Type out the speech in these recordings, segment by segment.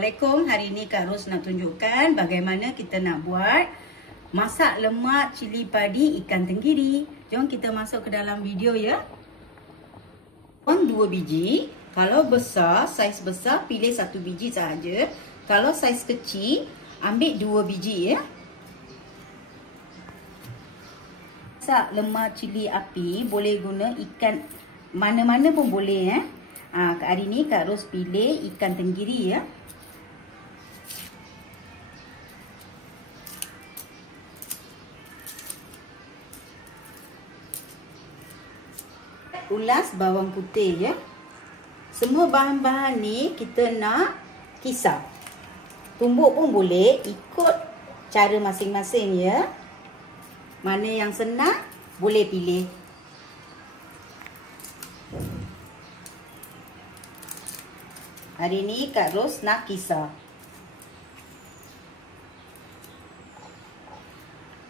Assalamualaikum. Hari ini Kak Ros nak tunjukkan bagaimana kita nak buat masak lemak cili padi ikan tenggiri. Jom kita masuk ke dalam video ya. 2 biji. Kalau besar, saiz besar pilih 1 biji sahaja. Kalau saiz kecil ambil 2 biji ya. Masak lemak cili api boleh guna ikan mana-mana pun boleh ya. Hari ni Kak Ros pilih ikan tenggiri ya. Ulas bawang putih ya. Semua bahan-bahan ni kita nak kisar. Tumbuk pun boleh, ikut cara masing-masing ya. Mana yang senang boleh pilih. Hari ni Kak Ros nak kisar.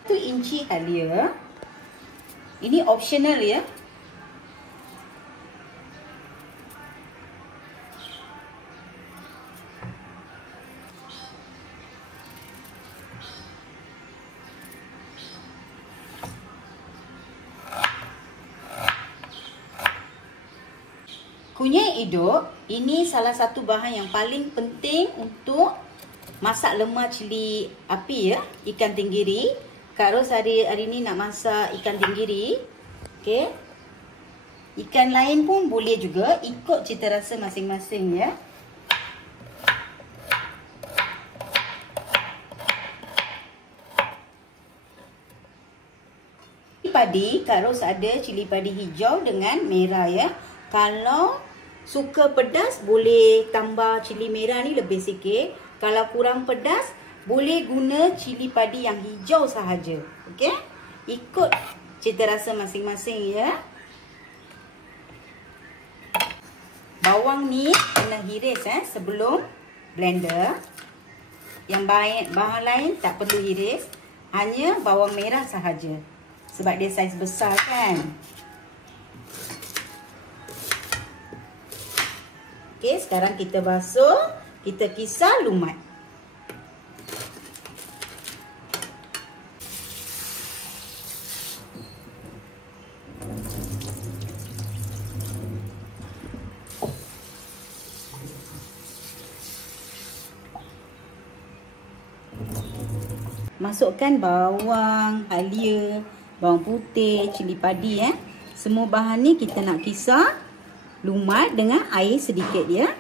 1 inci halia. Ini optional ya. Kunyit hidup, ini salah satu bahan yang paling penting untuk masak lemak cili api ya, ikan tenggiri. Kak Ros hari ni nak masak ikan tenggiri. Okey. Ikan lain pun boleh juga, ikut cita rasa masing-masing ya. Cili padi, Kak Ros ada cili padi hijau dengan merah ya. Kalau suka pedas boleh tambah cili merah ni lebih sikit. Kalau kurang pedas boleh guna cili padi yang hijau sahaja. Okey? Ikut cita rasa masing-masing ya. Bawang ni kena hiris sebelum blender. Yang bahan lain tak perlu hiris. Hanya bawang merah sahaja. Sebab dia saiz besar kan. Okey, sekarang kita basuh, kita kisar lumat. Masukkan bawang, halia, bawang putih, cili padi ya. Semua bahan ni kita nak kisar lumat dengan air sedikit ya.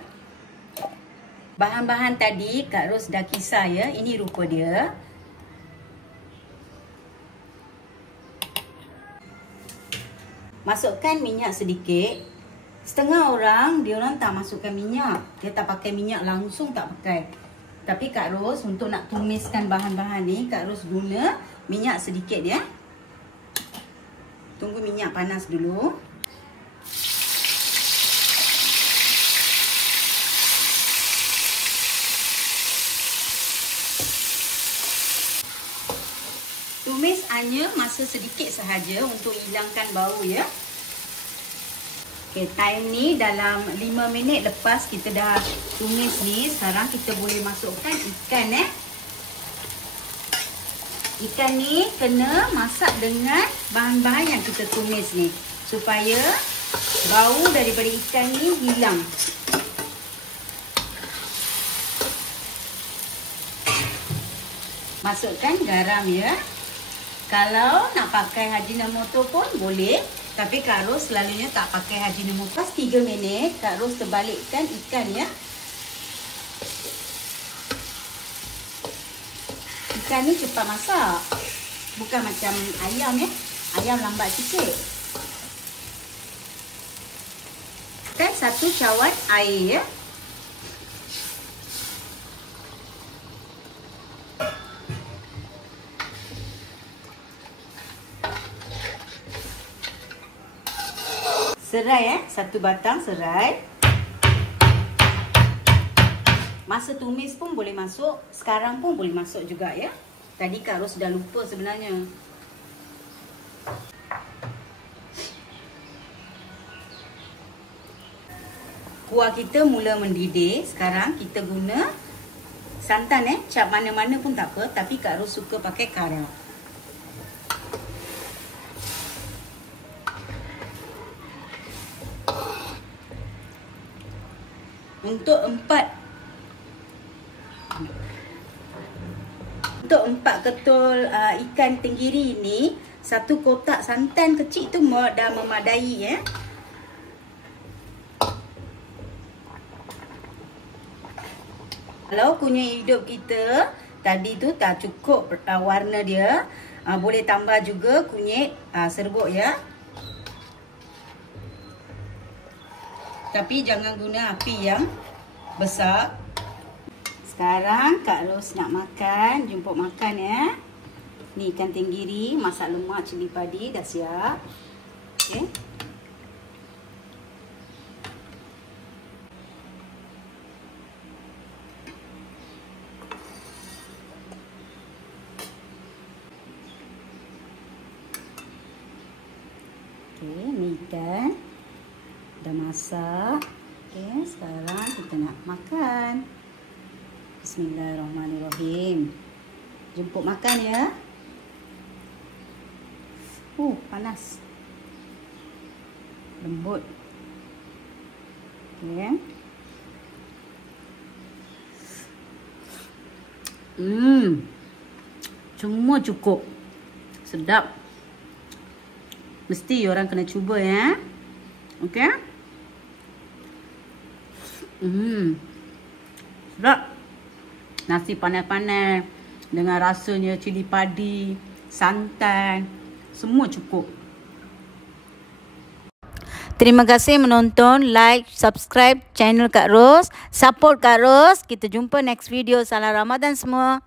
Bahan-bahan tadi Kak Ros dah kisar ya. Ini rupa dia. Masukkan minyak sedikit. Setengah orang, dia orang tak masukkan minyak. Dia tak pakai minyak langsung, tak pakai. Tapi Kak Ros untuk nak tumiskan bahan-bahan ni, Kak Ros guna minyak sedikit ya. Tunggu minyak panas dulu. Tumis hanya masa sedikit sahaja untuk hilangkan bau ya. Okey, time ni dalam 5 minit lepas kita dah tumis ni, sekarang kita boleh masukkan ikan Ikan ni kena masak dengan bahan-bahan yang kita tumis ni supaya bau daripada ikan ni hilang. Masukkan garam ya. Kalau nak pakai Ajinomoto pun boleh. Tapi Kak Ros selalunya tak pakai Ajinomoto. Pas 3 minit, Kak Ros terbalikkan ikan ya. Ikan ni cepat masak. Bukan macam ayam ya. Ayam lambat sikit. Kan 1 cawan air ya. Serai 1 batang serai. Masa tumis pun boleh masuk, sekarang pun boleh masuk juga ya. Tadi Kak Ros dah lupa sebenarnya. Kuah kita mula mendidih. Sekarang kita guna santan cap mana-mana pun tak apa, tapi Kak Ros suka pakai kara. Untuk empat ketul ikan tenggiri ni, satu kotak santan kecil tu dah memadai ya. Kalau kunyit hidup kita tadi tu tak cukup warna dia, boleh tambah juga kunyit serbuk ya. Tapi jangan guna api yang besar. Sekarang Kak Ros nak makan, jemput makan ya. Ni ikan tenggiri, masak lemak cili padi dah siap. Okey. Okey, ni ikan dah masak. Okey, sekarang kita nak makan. Bismillahirrahmanirrahim. Jemput makan ya. Panas. Lembut. Okey. Semua cukup. Sedap. Mesti orang kena cuba ya. Okey. Sedap. Nasi panas-panas dengan rasanya cili padi, santan, semua cukup. Terima kasih menonton, like, subscribe channel Kak Ros, support Kak Ros. Kita jumpa next video. Salam Ramadan semua.